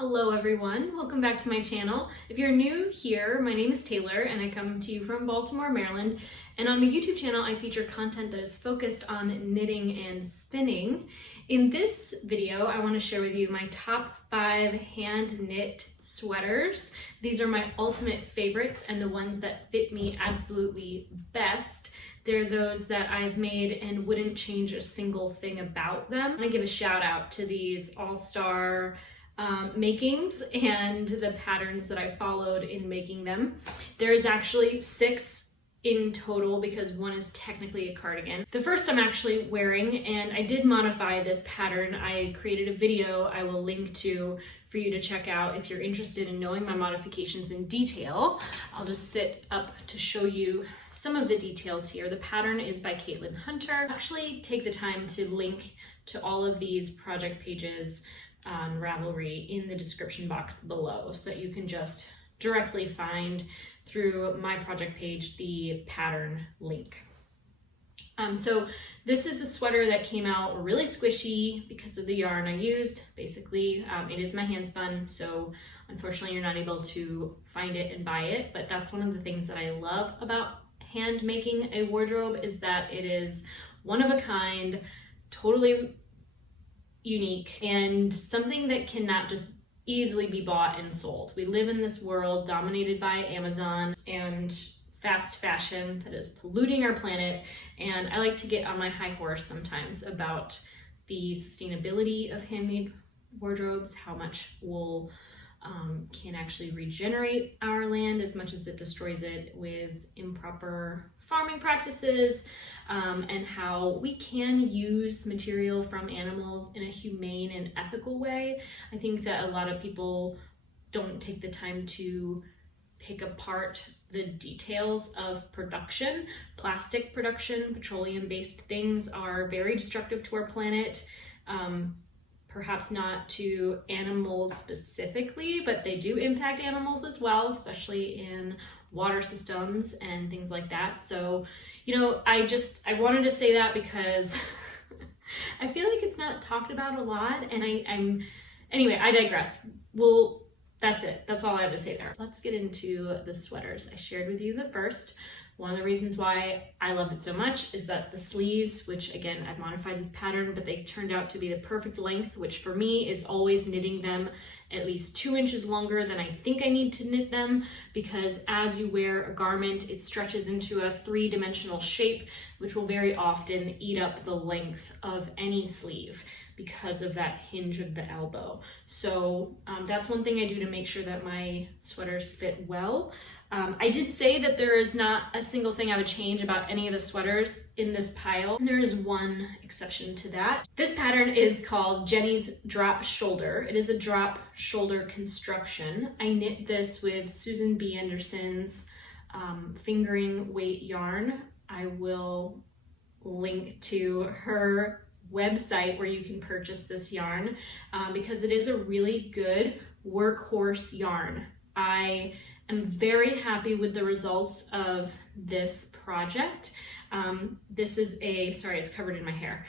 Hello everyone, welcome back to my channel. If you're new here, my name is Taylor and I come to you from Baltimore, Maryland. And on my YouTube channel, I feature content that is focused on knitting and spinning. In this video, I want to share with you my top 5 hand knit sweaters. These are my ultimate favorites and the ones that fit me absolutely best. They're those that I've made and wouldn't change a single thing about them. I'm gonna give a shout out to these all-star makings and the patterns that I followed in making them. There's actually 6 in total because one is technically a cardigan. The first I'm actually wearing, and I did modify this pattern. I created a video I will link to for you to check out if you're interested in knowing my modifications in detail. I'll just sit up to show you some of the details here. The pattern is by Caitlin Hunter. Actually take the time to link to all of these project pages on Ravelry in the description box below so that you can just directly find through my project page the pattern link. So this is a sweater that came out really squishy because of the yarn I used. Basically, it is my hand spun, so unfortunately you're not able to find it and buy it, but that's one of the things that I love about hand making a wardrobe is that it is one of a kind, totally unique, and something that cannot just easily be bought and sold. We live in this world dominated by Amazon and fast fashion that is polluting our planet, and I like to get on my high horse sometimes about the sustainability of handmade wardrobes, how much wool can actually regenerate our land as much as it destroys it with improper farming practices, and how we can use material from animals in a humane and ethical way. I think that a lot of people don't take the time to pick apart the details of production. Plastic production, petroleum-based things are very destructive to our planet. Perhaps not to animals specifically, but they do impact animals as well, especially in water systems and things like that. So, you know, I wanted to say that because I feel like it's not talked about a lot, and anyway, I digress. Well, that's it. That's all I have to say there. Let's get into the sweaters. I shared with you the first. One of the reasons why I love it so much is that the sleeves, which again, I've modified this pattern, but they turned out to be the perfect length, which for me is always knitting them at least 2 inches longer than I think I need to knit them, because as you wear a garment, it stretches into a 3-dimensional shape, which will very often eat up the length of any sleeve because of that hinge of the elbow. So that's one thing I do to make sure that my sweaters fit well. I did say that there is not a single thing I would change about any of the sweaters in this pile. There is one exception to that. This pattern is called Jenny's Drop Shoulder. It is a drop shoulder construction. I knit this with Susan B. Anderson's fingering weight yarn. I will link to her website where you can purchase this yarn because it is a really good workhorse yarn. I am very happy with the results of this project. This is sorry, it's covered in my hair.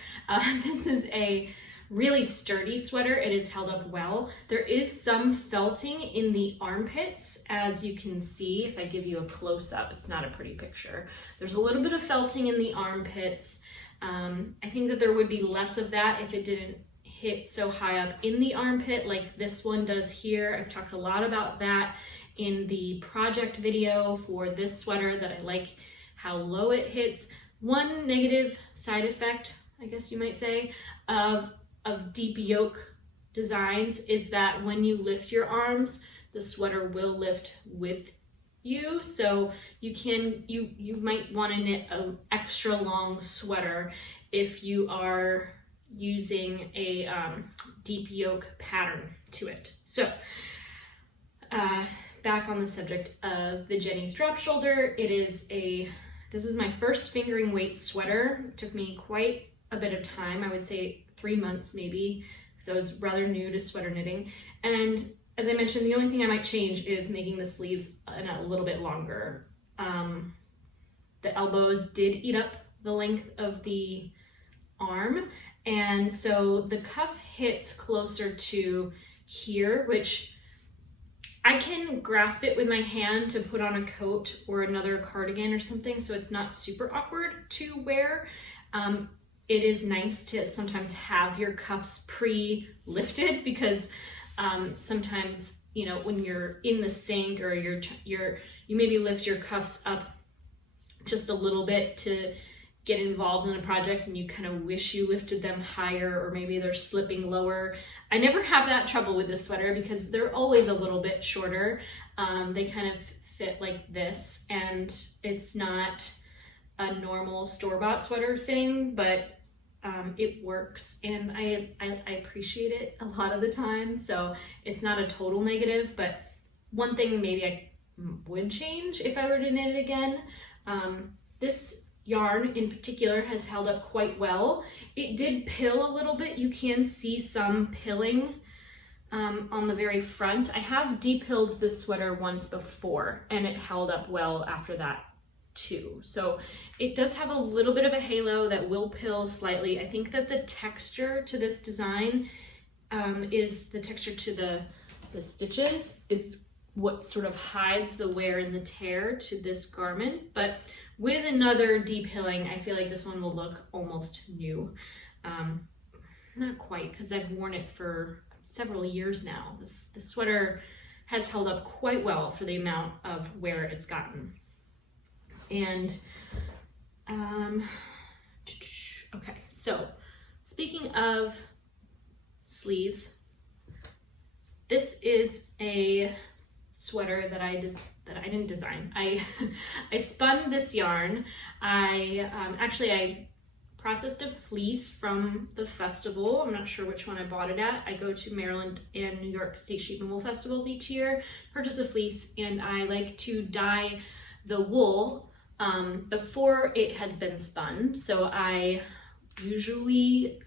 This is a really sturdy sweater. It is held up well. There is some felting in the armpits, as you can see. If I give you a close-up, it's not a pretty picture. There's a little bit of felting in the armpits. I think that there would be less of that if it didn't hit so high up in the armpit like this one does here. I've talked a lot about that in the project video for this sweater, that I like how low it hits. One negative side effect, I guess you might say, of deep yoke designs is that when you lift your arms, the sweater will lift with you. So you might want to knit an extra long sweater if you are using a deep yoke pattern to it. So back on the subject of the Jenny's Drop Shoulder, this is my first fingering weight sweater. It took me quite a bit of time, I would say 3 months maybe, because I was rather new to sweater knitting. And as I mentioned, the only thing I might change is making the sleeves a little bit longer. The elbows did eat up the length of the arm, and so the cuff hits closer to here, which I can grasp it with my hand to put on a coat or another cardigan or something, so it's not super awkward to wear. It is nice to sometimes have your cuffs pre-lifted because sometimes, you know, when you're in the sink or you maybe lift your cuffs up just a little bit to get involved in a project and you kind of wish you lifted them higher, or maybe they're slipping lower. I never have that trouble with this sweater because they're always a little bit shorter. They kind of fit like this, and it's not a normal store-bought sweater thing, but it works, and I appreciate it a lot of the time, so it's not a total negative. But one thing maybe I would change if I were to knit it again, this yarn in particular has held up quite well. It did pill a little bit. You can see some pilling on the very front. I have de-pilled this sweater once before and it held up well after that too. So it does have a little bit of a halo that will pill slightly. I think that the texture to this design is the texture to the stitches is what sort of hides the wear and the tear to this garment. But with another de-pilling, I feel like this one will look almost new. Not quite, because I've worn it for several years now. This sweater has held up quite well for the amount of wear it's gotten. And okay, so speaking of sleeves, this is a sweater that I didn't design. I spun this yarn. I processed a fleece from the festival. I'm not sure which one I bought it at. I go to Maryland and New York State Sheep and Wool festivals each year, purchase a fleece, and I like to dye the wool before it has been spun. So I usually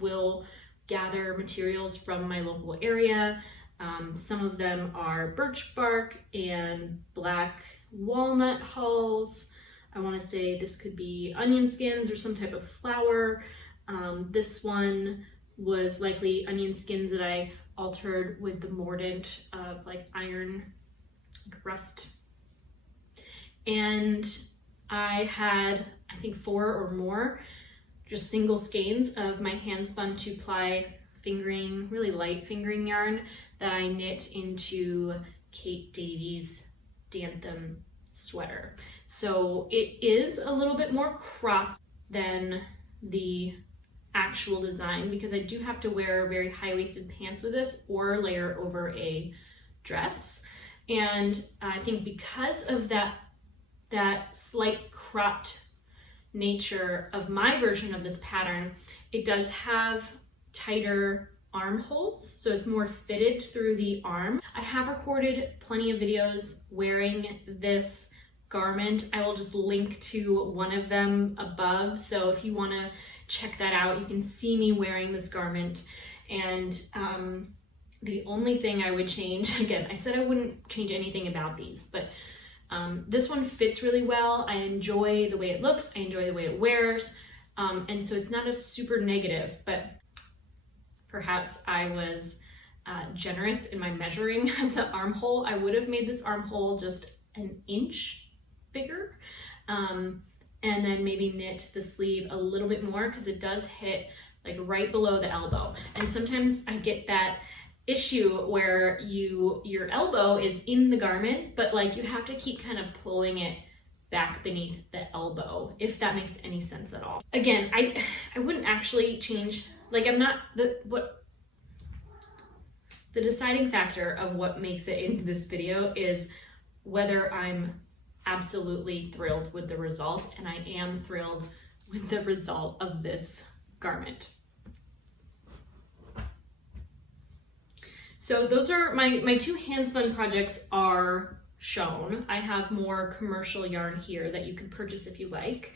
will gather materials from my local area. Some of them are birch bark and black walnut hulls. I want to say this could be onion skins or some type of flour. This one was likely onion skins that I altered with the mordant of like iron rust. And I had, I think, 4 or more just single skeins of my hand spun 2-ply fingering, really light fingering yarn that I knit into Kate Davey's Danthem sweater. So it is a little bit more cropped than the actual design because I do have to wear very high-waisted pants with this or layer over a dress. And I think because of that slight cropped nature of my version of this pattern, it does have tighter armholes, so it's more fitted through the arm. I have recorded plenty of videos wearing this garment. I will just link to one of them above, so if you want to check that out, you can see me wearing this garment. And the only thing I would change, again, I said I wouldn't change anything about these, but this one fits really well. I enjoy the way it looks, I enjoy the way it wears, and so it's not a super negative, but perhaps I was generous in my measuring of the armhole. I would have made this armhole just an inch bigger, and then maybe knit the sleeve a little bit more because it does hit like right below the elbow. And sometimes I get that issue where your elbow is in the garment, but like you have to keep kind of pulling it back beneath the elbow, if that makes any sense at all. Again, I wouldn't actually change, like I'm not, the deciding factor of what makes it into this video is whether I'm absolutely thrilled with the result, and I am thrilled with the result of this garment. So those are my 2 hand spun projects are shown. I have more commercial yarn here that you can purchase if you like.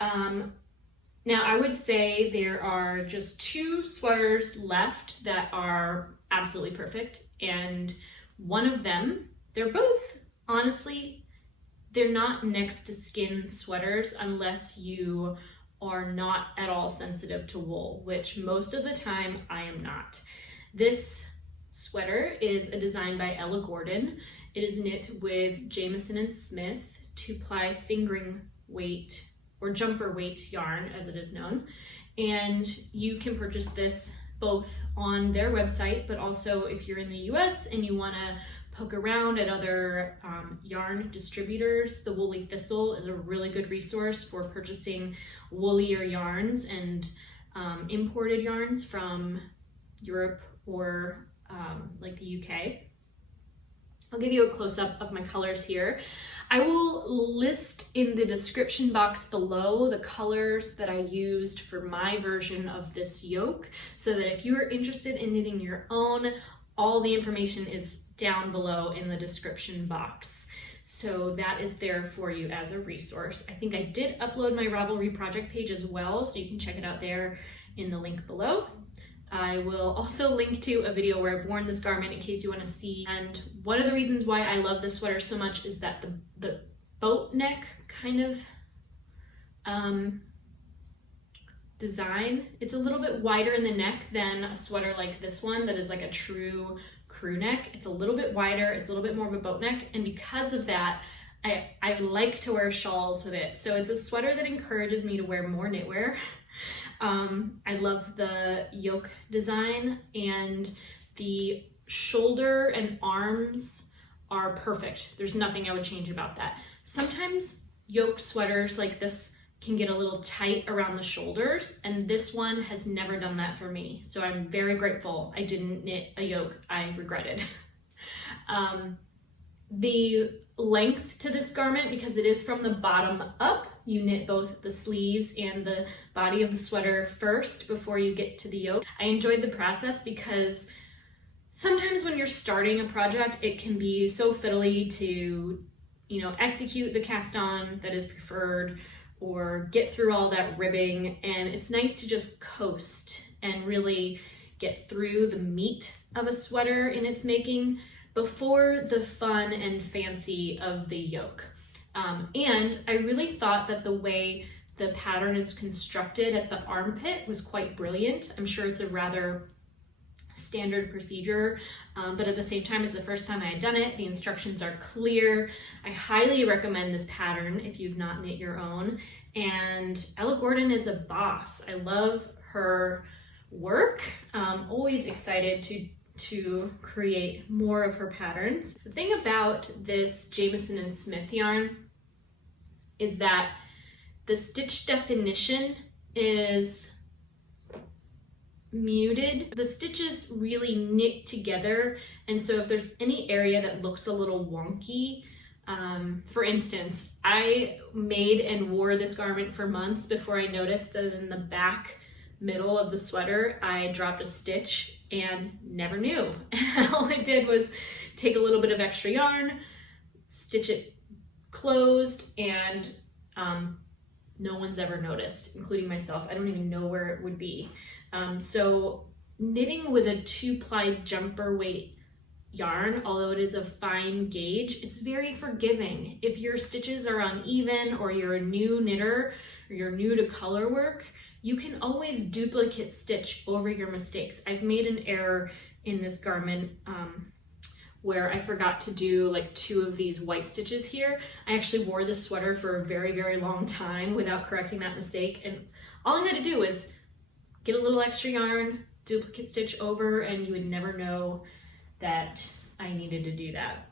Now I would say there are just 2 sweaters left that are absolutely perfect, and one of them, they're both, honestly, they're not next to skin sweaters unless you are not at all sensitive to wool, which most of the time I am not. This sweater is a design by Ella Gordon. It is knit with Jamieson Smith 2-ply fingering weight or jumper weight yarn, as it is known. And you can purchase this both on their website, but also if you're in the US and you want to poke around at other yarn distributors, the Woolly Thistle is a really good resource for purchasing woollier yarns and imported yarns from Europe or like the UK. I'll give you a close-up of my colors here. I will list in the description box below the colors that I used for my version of this yoke, so that if you are interested in knitting your own, all the information is down below in the description box. So that is there for you as a resource. I think I did upload my Ravelry project page as well, so you can check it out there in the link below. I will also link to a video where I've worn this garment in case you want to see. And one of the reasons why I love this sweater so much is that the boat neck kind of design, it's a little bit wider in the neck than a sweater like this one that is like a true crew neck. It's a little bit wider, it's a little bit more of a boat neck, and because of that, I like to wear shawls with it. So it's a sweater that encourages me to wear more knitwear. I love the yoke design, and the shoulder and arms are perfect. There's nothing I would change about that. Sometimes yoke sweaters like this can get a little tight around the shoulders, and this one has never done that for me. So I'm very grateful I didn't knit a yoke I regretted. The length to this garment, because it is from the bottom up, you knit both the sleeves and the body of the sweater first before you get to the yoke. I enjoyed the process because sometimes when you're starting a project, it can be so fiddly to, you know, execute the cast on that is preferred or get through all that ribbing, and it's nice to just coast and really get through the meat of a sweater in its making before the fun and fancy of the yoke. And I really thought that the way the pattern is constructed at the armpit was quite brilliant. I'm sure it's a rather standard procedure, but at the same time, it's the first time I had done it. The instructions are clear. I highly recommend this pattern if you've not knit your own. And Ella Gordon is a boss. I love her work. Always excited to create more of her patterns. The thing about this Jamieson Smith yarn is that the stitch definition is muted. The stitches really knit together, and so if there's any area that looks a little wonky, for instance, I made and wore this garment for months before I noticed that in the back middle of the sweater I dropped a stitch and never knew. All I did was take a little bit of extra yarn, stitch it closed, and no one's ever noticed, including myself. I don't even know where it would be. So knitting with a 2-ply jumper weight yarn, although it is a fine gauge, it's very forgiving. If your stitches are uneven, or you're a new knitter, or you're new to color work, you can always duplicate stitch over your mistakes. I've made an error in this garment where I forgot to do like 2 of these white stitches here. I actually wore this sweater for a very, very long time without correcting that mistake. And all I had to do was get a little extra yarn, duplicate stitch over, and you would never know that I needed to do that.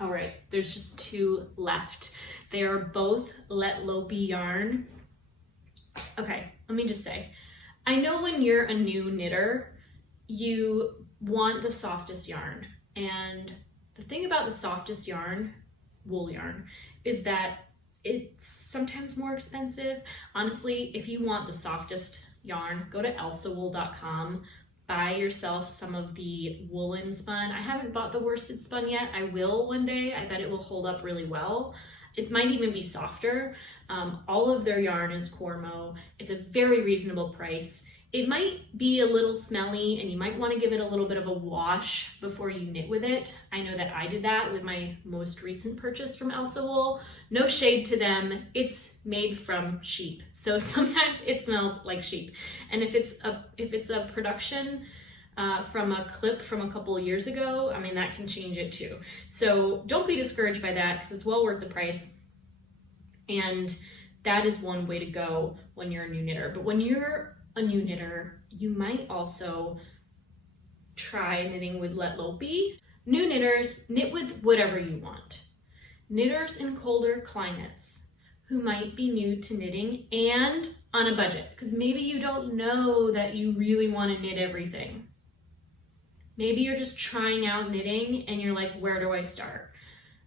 All right, there's just 2 left. They are both Let Low Be yarn. Okay, let me just say, I know when you're a new knitter, you want the softest yarn. And the thing about the softest yarn, wool yarn, is that it's sometimes more expensive. Honestly, if you want the softest yarn, go to elsawool.com. Buy yourself some of the woolen spun. I haven't bought the worsted spun yet. I will one day. I bet it will hold up really well. It might even be softer. All of their yarn is Cormo. It's a very reasonable price. It might be a little smelly and you might want to give it a little bit of a wash before you knit with it. I know that I did that with my most recent purchase from Elsa Wool. No shade to them, it's made from sheep. So sometimes it smells like sheep. And if it's a production from a clip from a couple of years ago, I mean, that can change it too. So don't be discouraged by that because it's well worth the price. And that is one way to go when you're a new knitter. But when you're a new knitter, you might also try knitting with Let Lopey. New knitters, knit with whatever you want. Knitters in colder climates who might be new to knitting and on a budget, because maybe you don't know that you really want to knit everything. Maybe you're just trying out knitting and you're like, where do I start?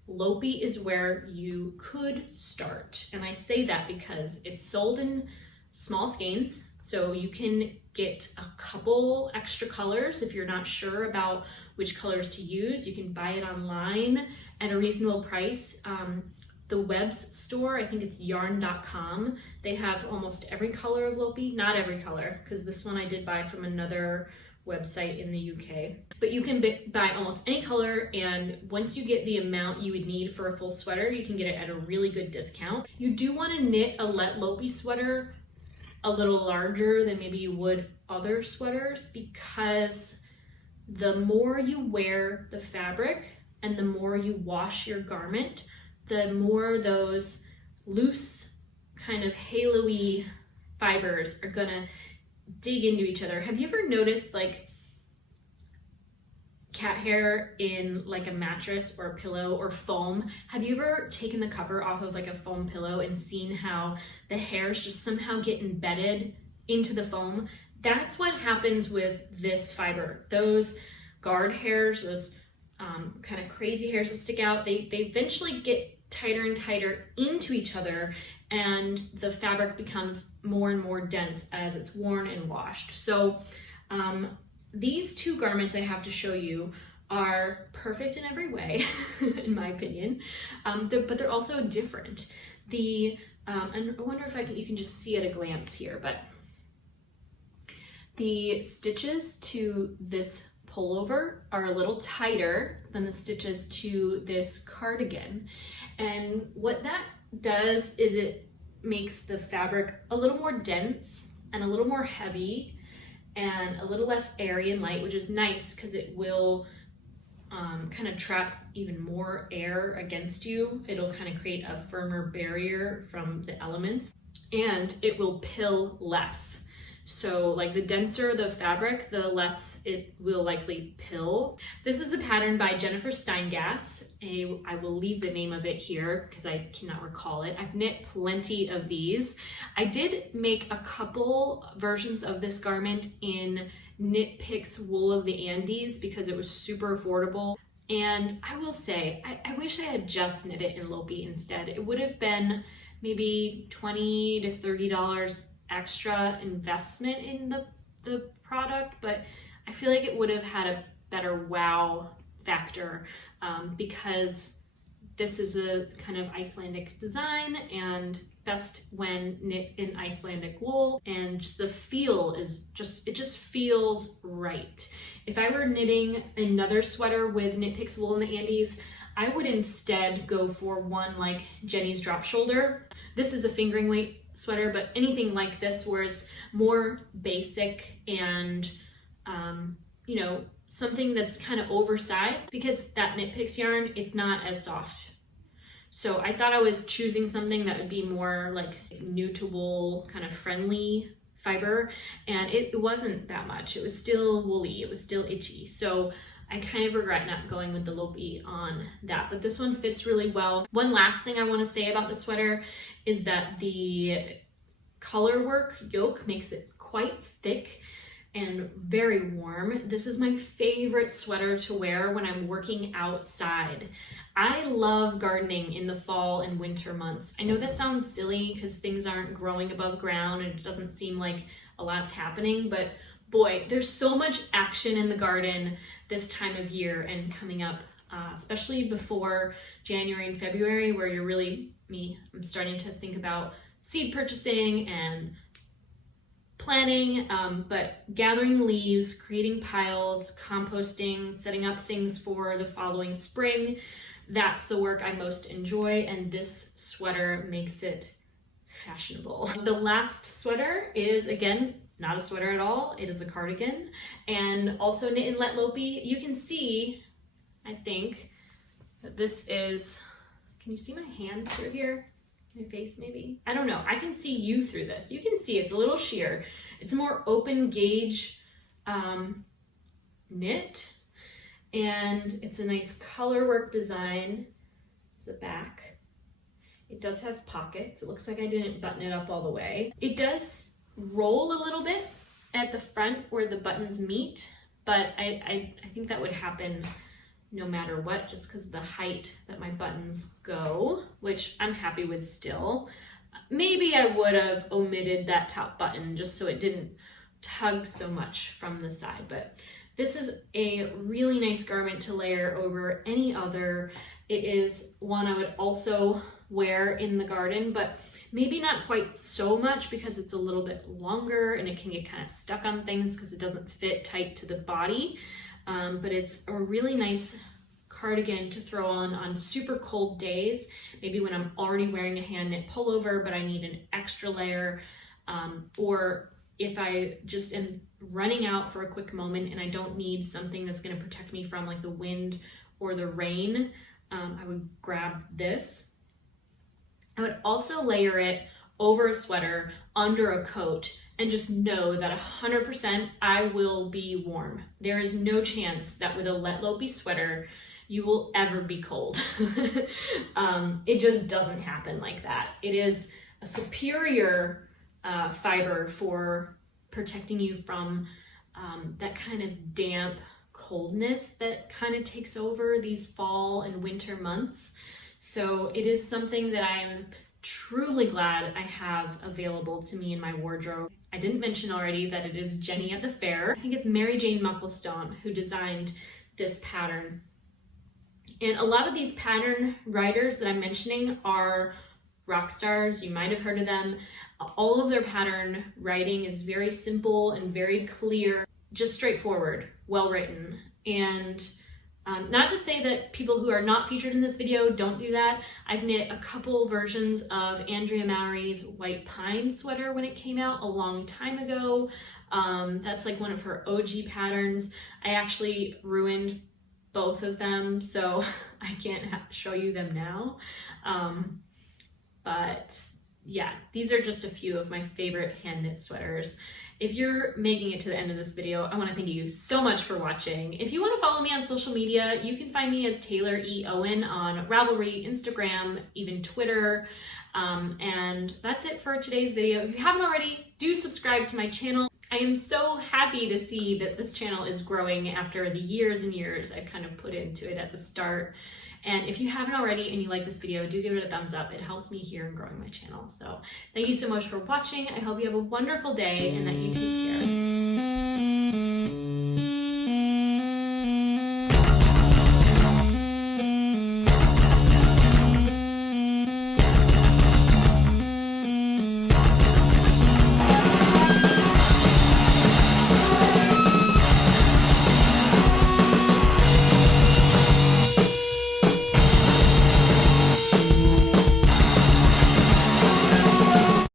Lopey is where you could start. And I say that because it's sold in small skeins, so you can get a couple extra colors if you're not sure about which colors to use. You can buy it online at a reasonable price. The Web's store, I think it's yarn.com, they have almost every color of Lopey. Not every color, because this one I did buy from another website in the UK. But you can buy almost any color, and once you get the amount you would need for a full sweater, you can get it at a really good discount. You do want to knit a Let Lopey sweater a little larger than maybe you would other sweaters, because the more you wear the fabric and the more you wash your garment, the more those loose kind of halo-y fibers are gonna dig into each other. Have you ever noticed like cat hair in like a mattress or a pillow or foam? Have you ever taken the cover off of like a foam pillow and seen how the hairs just somehow get embedded into the foam? That's what happens with this fiber. Those guard hairs, those kind of crazy hairs that stick out, they eventually get tighter and tighter into each other, and the fabric becomes more and more dense as it's worn and washed. So these two garments I have to show you are perfect in every way, in my opinion, but they're also different. And I wonder if you can just see at a glance here, but the stitches to this pullover are a little tighter than the stitches to this cardigan. And what that does is it makes the fabric a little more dense and a little more heavy and a little less airy and light, which is nice because it will kind of trap even more air against you. It'll kind of create a firmer barrier from the elements, and it will pill less. So like the denser the fabric, the less it will likely pill. This is a pattern by Jennifer Steingass. I will leave the name of it here because I cannot recall it. I've knit plenty of these. I did make a couple versions of this garment in Knit Picks Wool of the Andes because it was super affordable. And I will say, I wish I had just knit it in Lopey instead. It would have been maybe $20 to $30 extra investment in the product, but I feel like it would have had a better wow factor because this is a kind of Icelandic design and best when knit in Icelandic wool, and just the feel is it just feels right. If I were knitting another sweater with Knit Picks Wool in the Andes, I would instead go for one like Jenny's Drop Shoulder. This is a fingering weight sweater, but anything like this where it's more basic and you know, something that's kind of oversized, because that Knit Picks yarn, it's not as soft. So I thought I was choosing something that would be more like new to wool, kind of friendly fiber, and it wasn't that much. It was still woolly, it was still itchy. So I kind of regret not going with the Lopey on that, but this one fits really well. One last thing I want to say about the sweater is that the color work yoke makes it quite thick and very warm. This is my favorite sweater to wear when I'm working outside. I love gardening in the fall and winter months. I know that sounds silly because things aren't growing above ground and it doesn't seem like a lot's happening, but boy, there's so much action in the garden this time of year and coming up, especially before January and February, where you're really, I'm starting to think about seed purchasing and planning, but gathering leaves, creating piles, composting, setting up things for the following spring, that's the work I most enjoy, and this sweater makes it fashionable. The last sweater is, again, not a sweater at all. It is a cardigan, and also knit and let lopey. You can see, I think, that this is, can you see my hand through here? My face maybe? I don't know. I can see you through this. You can see it's a little sheer. It's a more open gauge knit, and it's a nice color work design. There's a back. It does have pockets. It looks like I didn't button it up all the way. It does roll a little bit at the front where the buttons meet, but I think that would happen no matter what, just because of the height that my buttons go, which I'm happy with still. Maybe I would have omitted that top button just so it didn't tug so much from the side, but this is a really nice garment to layer over any other. It is one I would also wear in the garden, but maybe not quite so much because it's a little bit longer and it can get kind of stuck on things because it doesn't fit tight to the body. But it's a really nice cardigan to throw on super cold days, maybe when I'm already wearing a hand knit pullover, but I need an extra layer, or if I just am running out for a quick moment and I don't need something that's going to protect me from like the wind or the rain, I would grab this. I would also layer it over a sweater, under a coat, and just know that 100% I will be warm. There is no chance that with a let lopey sweater you will ever be cold. It just doesn't happen like that. It is a superior fiber for protecting you from that kind of damp coldness that kind of takes over these fall and winter months. So it is something that I am truly glad I have available to me in my wardrobe. I didn't mention already that it is Jenny at the Fair. I think it's Mary Jane Mucklestone who designed this pattern. And a lot of these pattern writers that I'm mentioning are rock stars. You might have heard of them. All of their pattern writing is very simple and very clear, just straightforward, well written. And not to say that people who are not featured in this video don't do that. I've knit a couple versions of Andrea Mowry's White Pine sweater when it came out a long time ago. That's like one of her OG patterns. I actually ruined both of them, so I can't show you them now. But yeah, these are just a few of my favorite hand knit sweaters. If you're making it to the end of this video, I want to thank you so much for watching. If you want to follow me on social media, you can find me as Taylor E. Owen on Ravelry, Instagram, even Twitter. And that's it for today's video. If you haven't already, do subscribe to my channel. I am so happy to see that this channel is growing after the years and years I kind of put into it at the start. And if you haven't already and you like this video, do give it a thumbs up. It helps me here in growing my channel. So thank you so much for watching. I hope you have a wonderful day and that you take care.